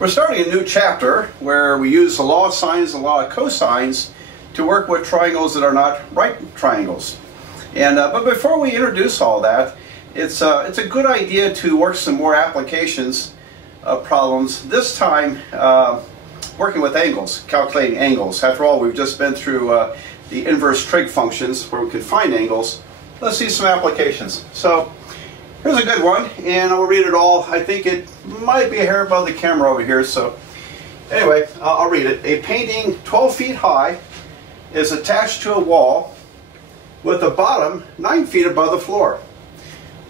We're starting a new chapter where we use the law of sines and the law of cosines to work with triangles that are not right triangles. And but before we introduce all that, it's a good idea to work some more applications of problems. This time working with angles, calculating angles. After all, we've just been through the inverse trig functions where we can find angles. Let's see some applications. So here's a good one, and I'll read it all. I think it might be a hair above the camera over here, so anyway, I'll read it. A painting 12 feet high is attached to a wall with the bottom 9 feet above the floor.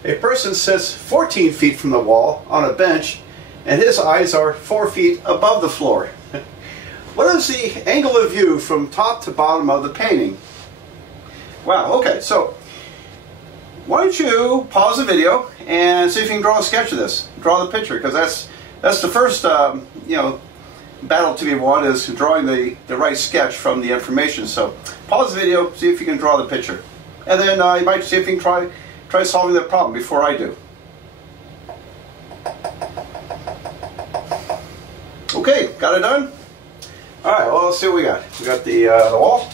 A person sits 14 feet from the wall on a bench, and his eyes are 4 feet above the floor. What is the angle of view from top to bottom of the painting? Wow, okay, so why don't you pause the video and see if you can draw a sketch of this. Draw the picture, because that's the first battle to be won, is drawing the right sketch from the information. So pause the video, see if you can draw the picture, and then you might see if you can try solving the problem before I do. Okay, got it done? All right, well, let's see what we got. We got the wall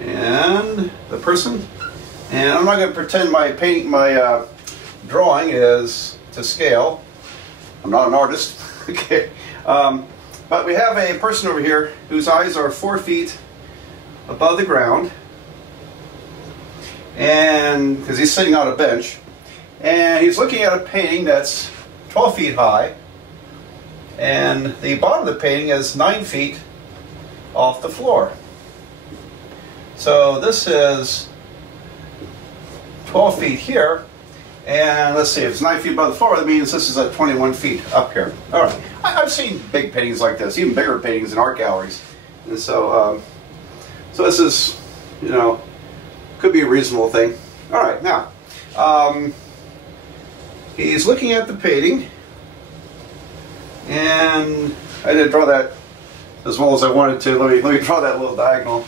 and the person. And I'm not going to pretend my drawing is to scale. I'm not an artist. Okay, but we have a person over here whose eyes are 4 feet above the ground, and because he's sitting on a bench, and he's looking at a painting that's 12 feet high, and the bottom of the painting is 9 feet off the floor. So this is 12 feet here, and let's see, if it's 9 feet above the floor, that means this is at 21 feet up here. All right, I've seen big paintings like this, even bigger paintings in art galleries, and so so this is, could be a reasonable thing. All right, now he's looking at the painting, and I didn't draw that as well as I wanted to. Let me draw that little diagonal,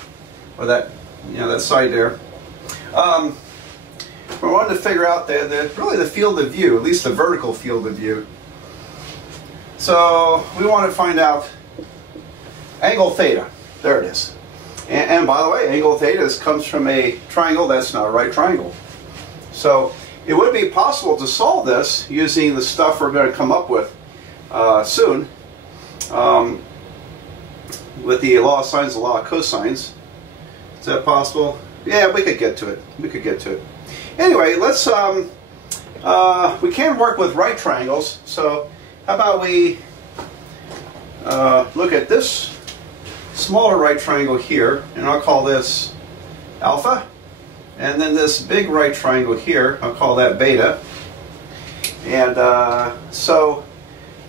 or that that side there. We wanted to figure out really the field of view, at least the vertical field of view. So we want to find out angle theta. There it is. And by the way, angle theta comes from a triangle that's not a right triangle. So it would be possible to solve this using the stuff we're going to come up with soon, with the law of sines and the law of cosines. Is that possible? Yeah, we could get to it. We could get to it. Anyway, let's, we can work with right triangles, so how about we look at this smaller right triangle here, and I'll call this alpha, and then this big right triangle here, I'll call that beta. And so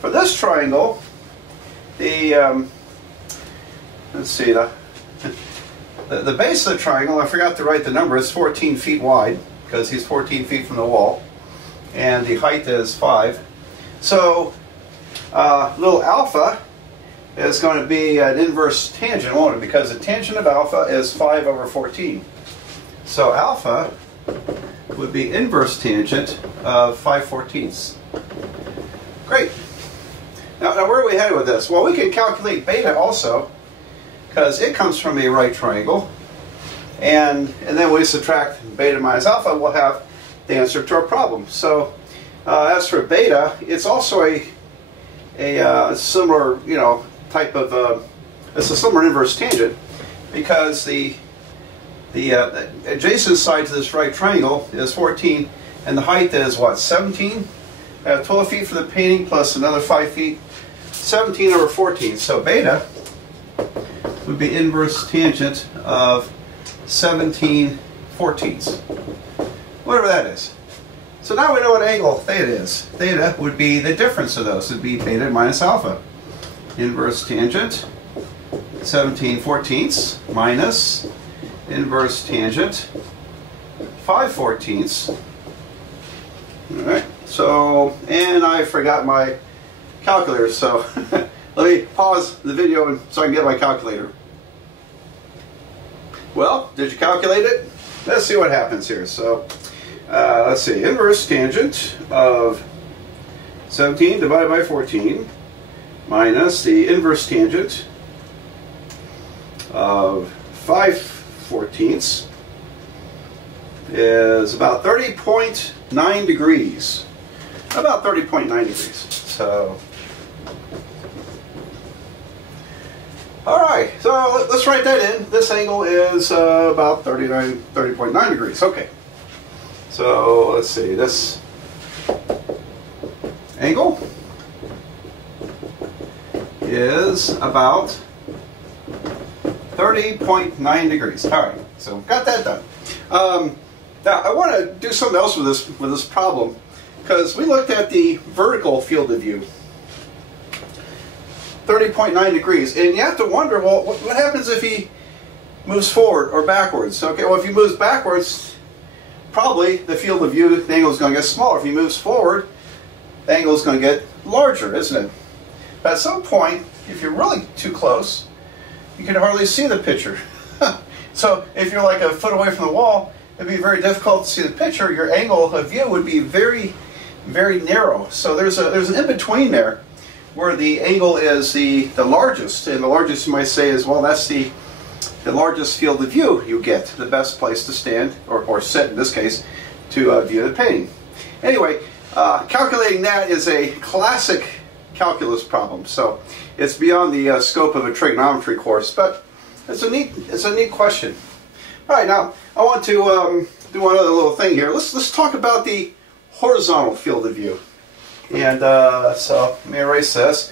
for this triangle, the, let's see, the base of the triangle, I forgot to write the number, is 14 feet wide, because he's 14 feet from the wall, and the height is 5. So little alpha is going to be an inverse tangent, won't it? Because the tangent of alpha is 5 over 14. So alpha would be inverse tangent of 5/14. Great. Now where are we headed with this? Well, we can calculate beta also, because it comes from a right triangle. And then we subtract beta minus alpha, we'll have the answer to our problem. So as for beta, it's also a similar type of it's a similar inverse tangent, because the adjacent side to this right triangle is 14, and the height is what, 17? 12 feet for the painting plus another 5 feet, 17 over 14. So beta would be inverse tangent of 17/14, whatever that is. So now we know what angle theta is. Theta would be the difference of those. It would be beta minus alpha. Inverse tangent 17/14 minus inverse tangent 5/14. All right. So, and I forgot my calculator. So let me pause the video so I can get my calculator. Well, did you calculate it? Let's see what happens here. So let's see, inverse tangent of 17 divided by 14 minus the inverse tangent of 5/14 is about 30.9 degrees. About 30.9 degrees. So, alright, so let's write that in. This angle is about 30.9 degrees. Okay. So, let's see, this angle is about 30.9 degrees. Alright, so got that done. Now, I want to do something else with this problem, because we looked at the vertical field of view, 30.9 degrees, and you have to wonder, well, what happens if he moves forward or backwards? Okay, well, if he moves backwards, probably the field of view, the angle is going to get smaller. If he moves forward, the angle is going to get larger, isn't it? But at some point, if you're really too close, you can hardly see the picture. So if you're like a foot away from the wall, it'd be very difficult to see the picture. Your angle of view would be very, very narrow. So there's an in-between there where the angle is the largest. And the largest, you might say, is, well, that's the largest field of view you get, the best place to stand, or sit in this case, to view the painting. Anyway, calculating that is a classic calculus problem. So it's beyond the scope of a trigonometry course, but it's a neat question. All right, now I want to do one other little thing here. Let's talk about the horizontal field of view. And so let me erase this,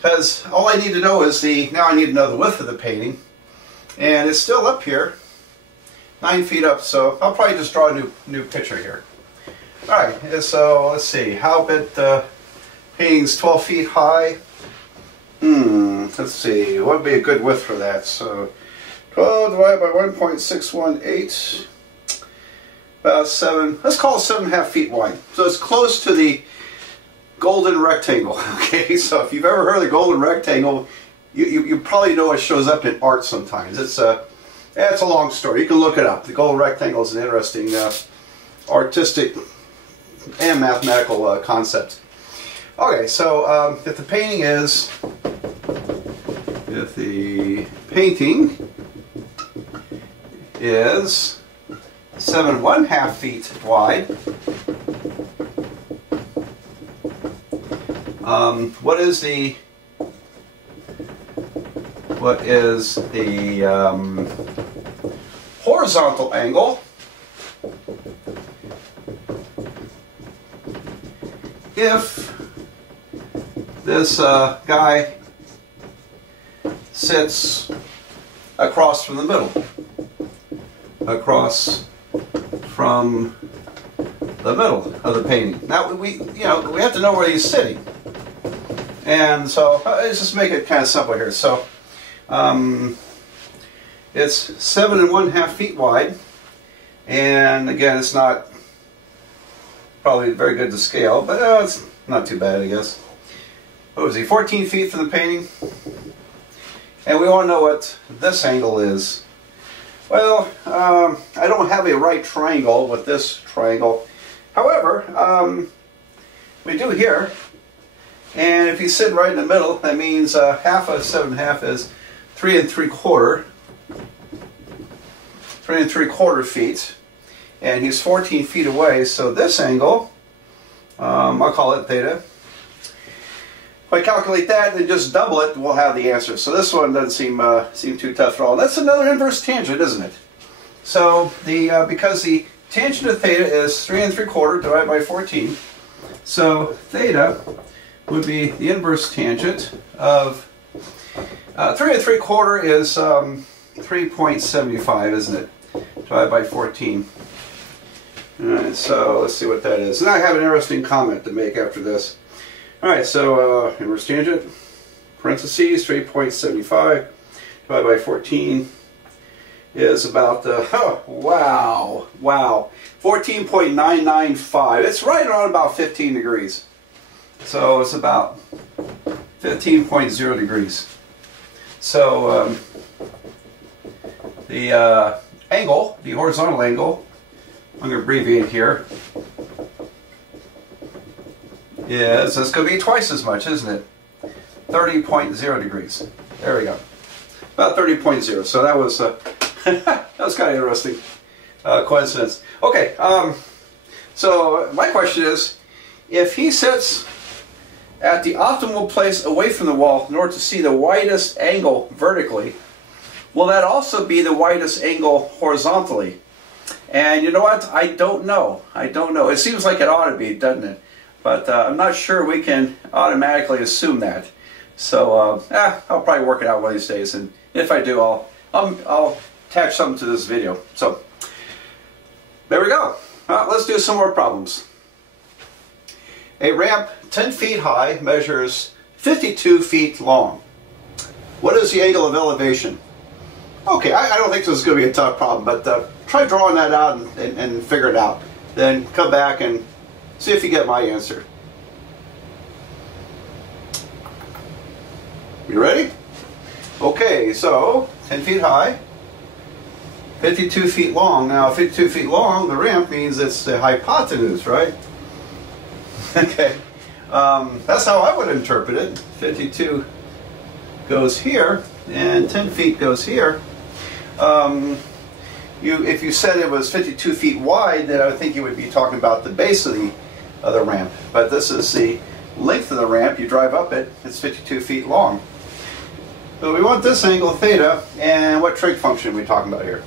because all I need to know is now I need to know the width of the painting, and it's still up here, 9 feet up. So I'll probably just draw a new picture here. All right, so let's see. How big the painting's 12 feet high. Let's see, what would be a good width for that? So 12 divided by 1.618, about 7, let's call it 7.5 feet wide. So it's close to the golden rectangle. Okay, so if you've ever heard of the golden rectangle, you probably know it shows up in art sometimes. It's a long story. You can look it up. The golden rectangle is an interesting artistic and mathematical concept. Okay, so if the painting is 7.5 feet wide, what is the horizontal angle if this guy sits across from the middle, across from the middle of the painting? Now we have to know where he's sitting, and so let's just make it kind of simple here. So it's 7.5 feet wide, and again, it's not probably very good to scale, but it's not too bad, I guess. What was he, 14 feet from the painting? And we want to know what this angle is. Well, I don't have a right triangle with this triangle. However, we do here. And if he's sitting right in the middle, that means half of 7.5 is 3 3/4. 3 3/4 feet. And he's 14 feet away, so this angle, I'll call it theta. If I calculate that and just double it, we'll have the answer. So this one doesn't seem too tough at all. That's another inverse tangent, isn't it? So because the tangent of theta is 3 3/4 divided by 14, so theta would be the inverse tangent of 3 3/4 is 3.75, isn't it? Divided by 14. Alright, so let's see what that is. And I have an interesting comment to make after this. Alright, so inverse tangent, parentheses, 3.75 divided by 14 is about, wow, 14.995. It's right around about 15 degrees. So it's about 15.0 degrees. So the angle, the horizontal angle, I'm going to abbreviate here, is, it's going to be twice as much, isn't it? 30.0 degrees. There we go. About 30.0. So that was that was kind of interesting coincidence. Okay, so my question is, if he sits at the optimal place away from the wall in order to see the widest angle vertically, will that also be the widest angle horizontally? And you know what? I don't know. I don't know. It seems like it ought to be, doesn't it? But I'm not sure we can automatically assume that. So I'll probably work it out one of these days, and if I do, I'll attach something to this video. So there we go. Let's do some more problems. A ramp 10 feet high measures 52 feet long. What is the angle of elevation? Okay, I don't think this is going to be a tough problem, but try drawing that out and figure it out. Then come back and see if you get my answer. You ready? Okay, so 10 feet high, 52 feet long. Now 52 feet long, the ramp means it's the hypotenuse, right? Okay, that's how I would interpret it. 52 goes here, and 10 feet goes here. If you said it was 52 feet wide, then I would think you would be talking about the base of the ramp. But this is the length of the ramp. You drive up it, it's 52 feet long. So we want this angle theta, and what trig function are we talking about here?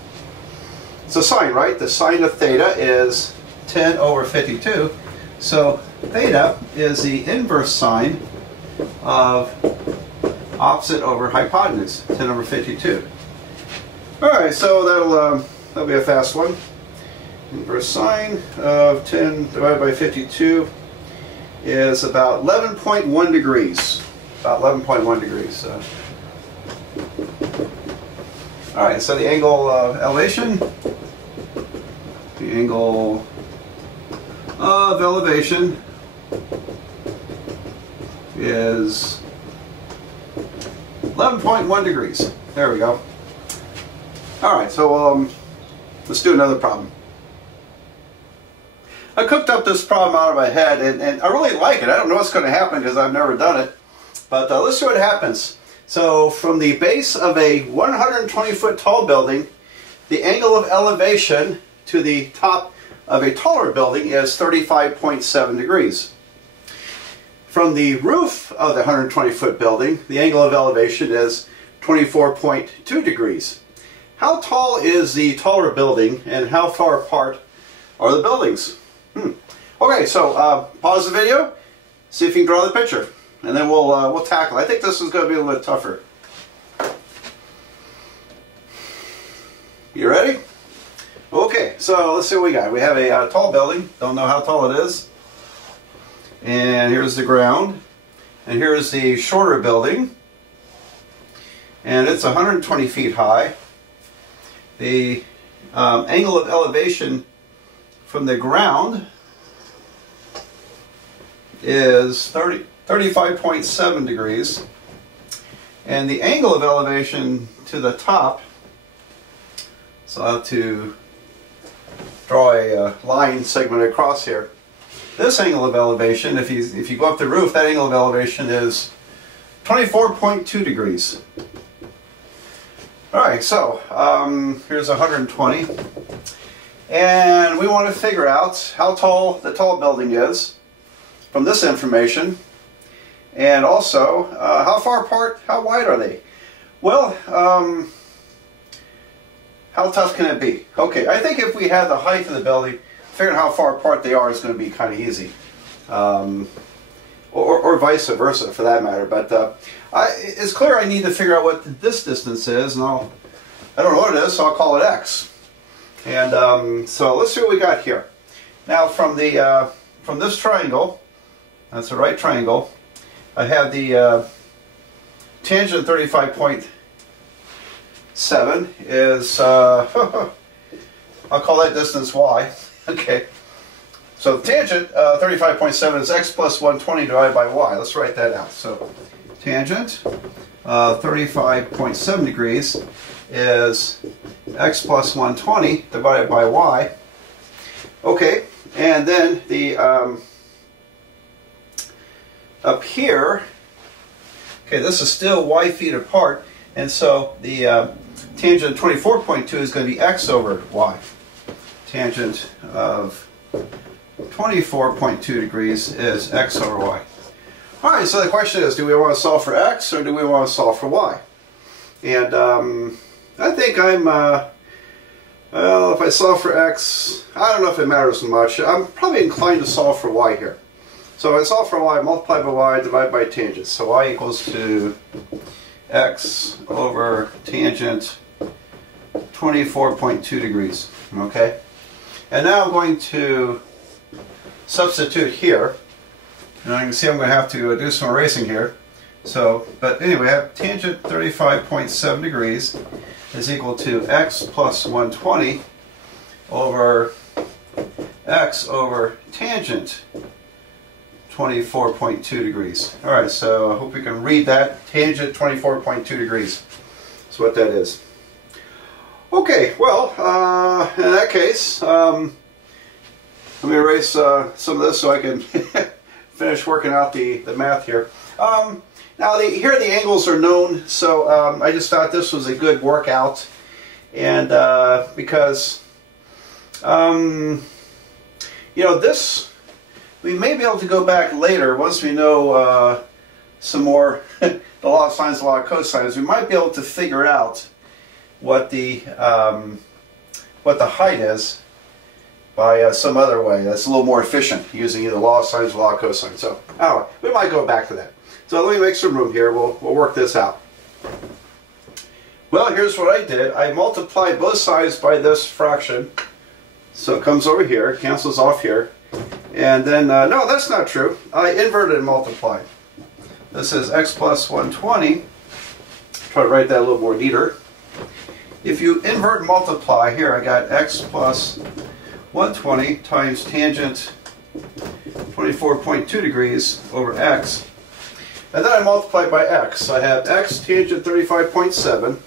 It's a sine, right? The sine of theta is 10 over 52. So theta is the inverse sine of opposite over hypotenuse, 10 over 52. Alright, so that'll be a fast one. Inverse sine of 10 divided by 52 is about 11.1 degrees. About 11.1 degrees. Alright, so the angle of elevation, is 11.1 degrees. There we go. Alright, so let's do another problem. I cooked up this problem out of my head, and I really like it. I don't know what's going to happen because I've never done it. But let's see what happens. So from the base of a 120-foot tall building, the angle of elevation to the top of a taller building is 35.7 degrees. From the roof of the 120-foot building, the angle of elevation is 24.2 degrees. How tall is the taller building, and how far apart are the buildings? Okay, so pause the video, see if you can draw the picture, and then we'll tackle it. I think this is going to be a little bit tougher. You ready? Okay, so let's see what we got. We have a tall building. Don't know how tall it is. And here's the ground. And here's the shorter building. And it's 120 feet high. The angle of elevation from the ground is 35.7 degrees. And the angle of elevation to the top, so I'll have to draw a line segment across here. This angle of elevation, if you go up the roof, that angle of elevation is 24.2 degrees. Alright, so here's 120. And we want to figure out how tall the tall building is from this information. And also, how far apart, how wide are they? Well, how tough can it be? Okay, I think if we had the height of the building, figuring how far apart they are is going to be kind of easy. Or vice versa, for that matter. But it's clear I need to figure out what this distance is, and I don't know what it is, so I'll call it x. And so let's see what we got here. Now from this triangle, that's a right triangle, I have the tangent 35.7 is, I'll call that distance y. Okay. So the tangent 35.7 is x plus 120 divided by y. Let's write that out. So tangent 35.7 degrees is x plus 120 divided by y. Okay, and then the up here, Okay, this is still y feet apart, and so the tangent of 24.2 is going to be x over y. Tangent of 24.2 degrees is x over y. Alright, so the question is, do we want to solve for x or do we want to solve for y? And I think I'm, well, if I solve for x, I don't know if it matters much. I'm probably inclined to solve for y here. So if I solve for y, multiply by y, divide by tangent. So y equals to x over tangent 24.2 degrees. Okay? And now I'm going to substitute here. And I can see I'm going to have to do some erasing here. So, but anyway, I have tangent 35.7 degrees is equal to x plus 120 over x over tangent 24.2 degrees. Alright, so I hope you can read that. Tangent 24.2 degrees. That's what that is. Okay, well, in that case, let me erase some of this so I can finish working out the math here. Now, here the angles are known, so I just thought this was a good workout. And because, you know, this, we may be able to go back later once we know some more, the law of sines, the law of cosines. We might be able to figure out what the height is by some other way that's a little more efficient, using either law of sines or law of cosines. So, anyway, we might go back to that. So let me make some room here. We'll work this out. Well, here's what I did. I multiplied both sides by this fraction. So it comes over here, cancels off here. And then, no, that's not true. I inverted and multiplied. This is x plus 120. Try to write that a little more neater. If you invert and multiply, here I got x plus 120 times tangent 24.2 degrees over x. And then I multiply by x. I have x tangent 35.7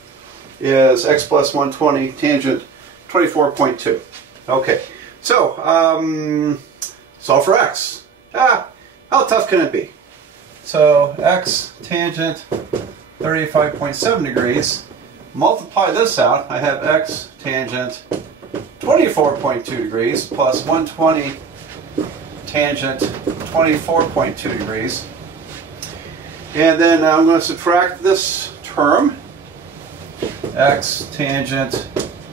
is x plus 120 tangent 24.2. Okay, so solve for x. How tough can it be? So x tangent 35.7 degrees. Multiply this out. I have x tangent 24.2 degrees plus 120 tangent 24.2 degrees. And then I'm going to subtract this term. X tangent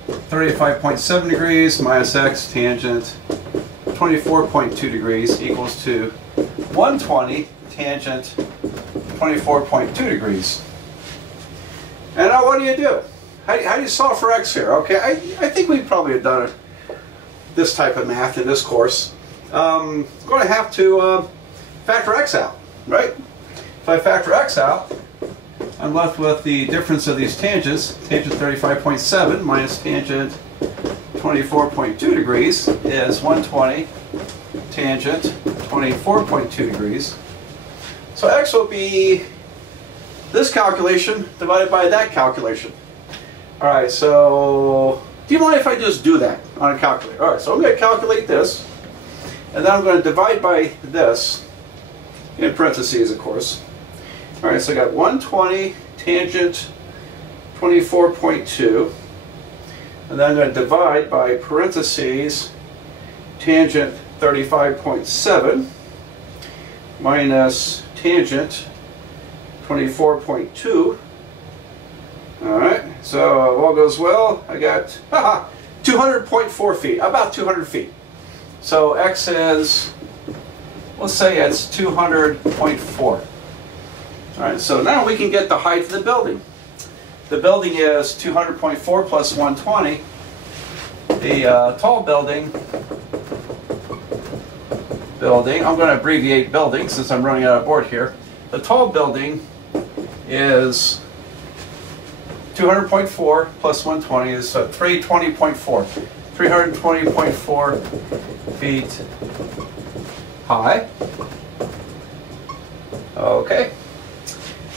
35.7 degrees minus x tangent 24.2 degrees equals to 120 tangent 24.2 degrees. And now what do you do? How do you solve for x here? Okay, I think we probably have done this type of math in this course. I'm going to have to factor x out, right? If I factor x out, I'm left with the difference of these tangents. Tangent 35.7 minus tangent 24.2 degrees is 120 tangent 24.2 degrees. So x will be this calculation divided by that calculation. Alright, so do you mind if I just do that on a calculator? Alright, so I'm going to calculate this, and then I'm going to divide by this, in parentheses of course. Alright, so I got 120 tangent 24.2, and then I'm going to divide by parentheses tangent 35.7 minus tangent 24.2. Alright, so if all goes well, I got 200.4 feet, about 200 feet. So x is, let's say it's 200.4. Alright, so now we can get the height of the building. The building is 200.4 plus 120. The tall building, I'm going to abbreviate building since I'm running out of board here. The tall building is 200.4 plus 120 is 320.4. 320.4 feet high. Okay.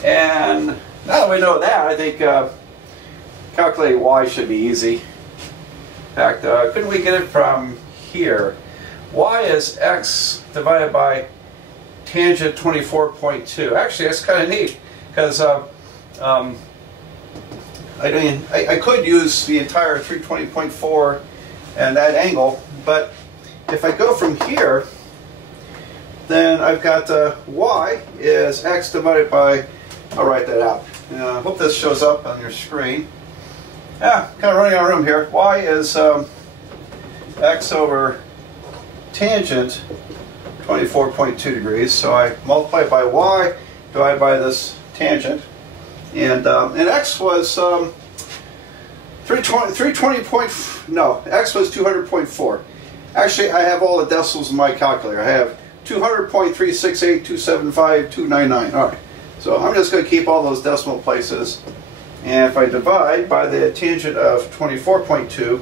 And now that we know that, I think calculating y should be easy. In fact, couldn't we get it from here? Y is x divided by tangent 24.2. Actually, that's kind of neat, because I could use the entire 320.4 and that angle, but if I go from here, then I've got y is x divided by, I'll write that out. I hope this shows up on your screen. Yeah, kind of running out of room here. Y is x over tangent 24.2 degrees. So I multiply by y, divide by this tangent, and x was 320. No, x was 200.4. Actually, I have all the decimals in my calculator. I have 200.368.275.299. All right. So I'm just going to keep all those decimal places. And if I divide by the tangent of 24.2,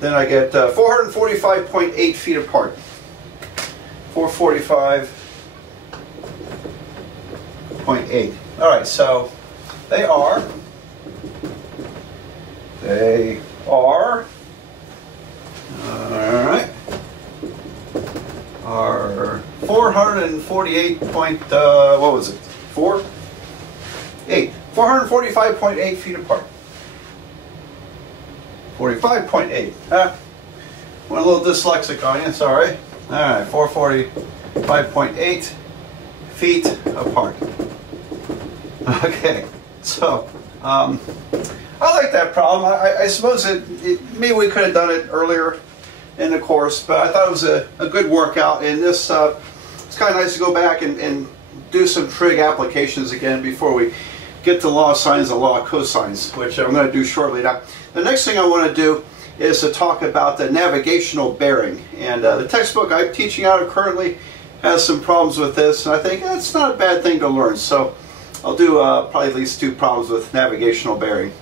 then I get 445.8 feet apart. 445.8. All right, so they are 448 point, what was it? 445.8 feet apart. 45.8. Went a little dyslexic on you, sorry. Alright, 445.8 feet apart. Okay, so I like that problem. I suppose maybe we could have done it earlier in the course, but I thought it was a good workout, and this it's kind of nice to go back and do some trig applications again before we get to law of sines and law of cosines, which I'm going to do shortly. Now, the next thing I want to do is to talk about the navigational bearing, and the textbook I'm teaching out of currently has some problems with this, and I think it's not a bad thing to learn, so I'll do probably at least 2 problems with navigational bearing.